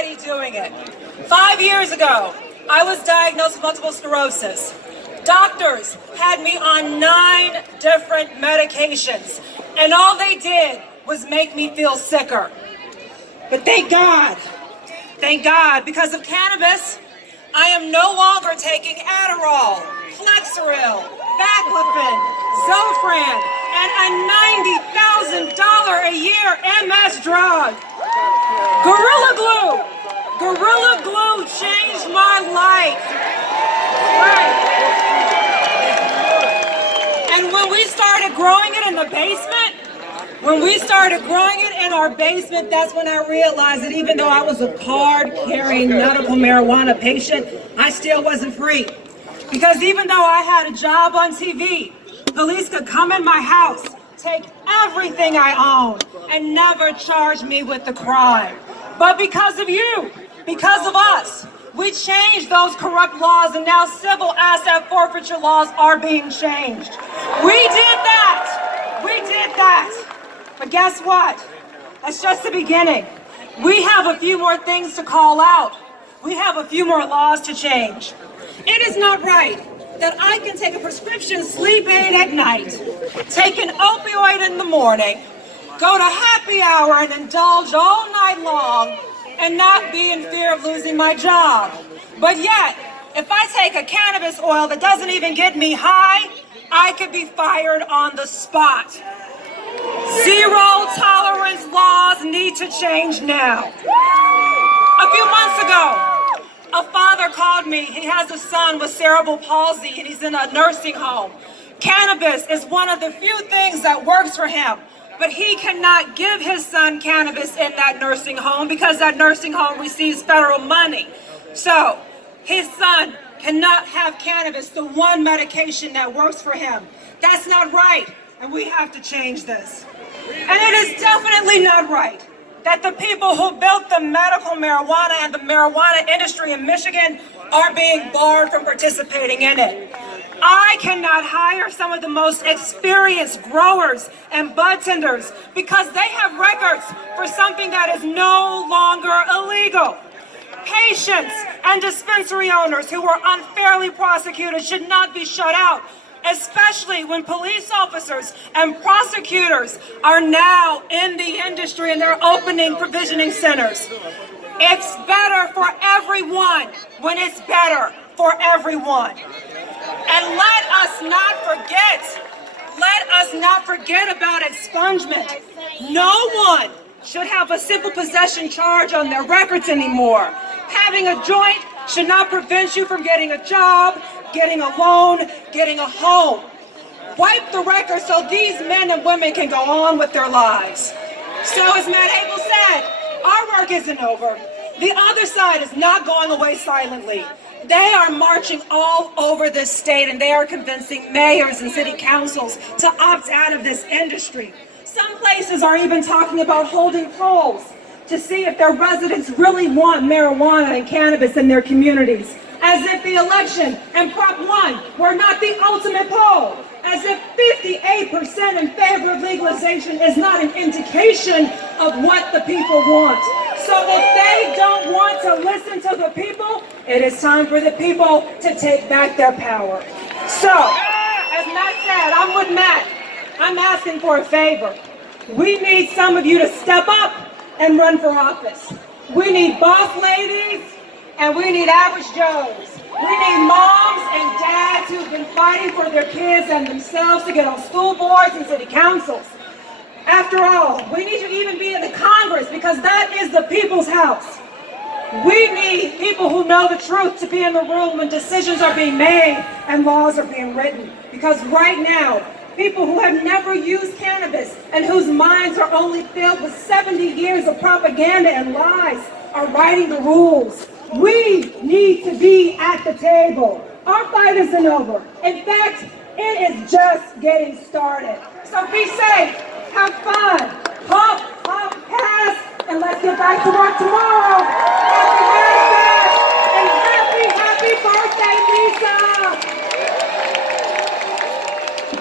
already doing it. 5 years ago, I was diagnosed with multiple sclerosis. Doctors had me on 9 different medications, and all they did was make me feel sicker. But thank God, because of cannabis, I am no longer taking Adderall, Flexeril, Baclofen, Zofran, and a $90,000 a year MS drug. Gorilla Glue changed my life. Right. And when we started growing it in the basement, that's when I realized that even though I was a card-carrying medical marijuana patient, I still wasn't free. Because even though I had a job on TV, police could come in my house, take everything I owned, and never charge me with the crime. But because of you, because of us, we changed those corrupt laws, and now civil asset forfeiture laws are being changed. We did that. But guess what? That's just the beginning. We have a few more things to call out. We have a few more laws to change. It is not right that I can take a prescription sleep aid at night, take an opioid in the morning, go to happy hour and indulge all night long, and not be in fear of losing my job. But yet, if I take a cannabis oil that doesn't even get me high, I could be fired on the spot. Zero tolerance laws need to change now. A few months ago, a father called me. He has a son with cerebral palsy and he's in a nursing home. Cannabis is one of the few things that works for him, but he cannot give his son cannabis in that nursing home because that nursing home receives federal money. So his son cannot have cannabis, the one medication that works for him. That's not right, and we have to change this. And it is definitely not right that the people who built the medical marijuana and the marijuana industry in Michigan are being barred from participating in it. I cannot hire some of the most experienced growers and bud tenders because they have records for something that is no longer illegal. Patients and dispensary owners who were unfairly prosecuted should not be shut out, especially when police officers and prosecutors are now in the industry and they're opening provisioning centers. It's better for everyone when it's better for everyone. And let us not forget about expungement. No one should have a simple possession charge on their records anymore. Having a joint should not prevent you from getting a job, getting a loan, getting a home. Wipe the record so these men and women can go on with their lives. So as Matt Abel said, our work isn't over. The other side is not going away silently. They are marching all over this state and they are convincing mayors and city councils to opt out of this industry. Some places are even talking about holding polls to see if their residents really want marijuana and cannabis in their communities. As if the election and Prop 1 were not the ultimate poll. As if 58% in favor of legalization is not an indication of what the people want. So if they don't want to listen to the people, it is time for the people to take back their power. So, as Matt said, I'm with Matt. I'm asking for a favor. We need some of you to step up and run for office. We need boss ladies and we need average Joes. We need moms and dads who've been fighting for their kids and themselves to get on school boards and city councils. After all, we need to even be in the Congress because that is the people's house. We need people who know the truth to be in the room when decisions are being made and laws are being written. Because right now, people who have never used cannabis and whose minds are only filled with 70 years of propaganda and lies are writing the rules. We need to be at the table. Our fight isn't over. In fact, it is just getting started. So be safe, have fun, pump, pass, and let's get back to work tomorrow. Happy birthday, and happy birthday, Lisa!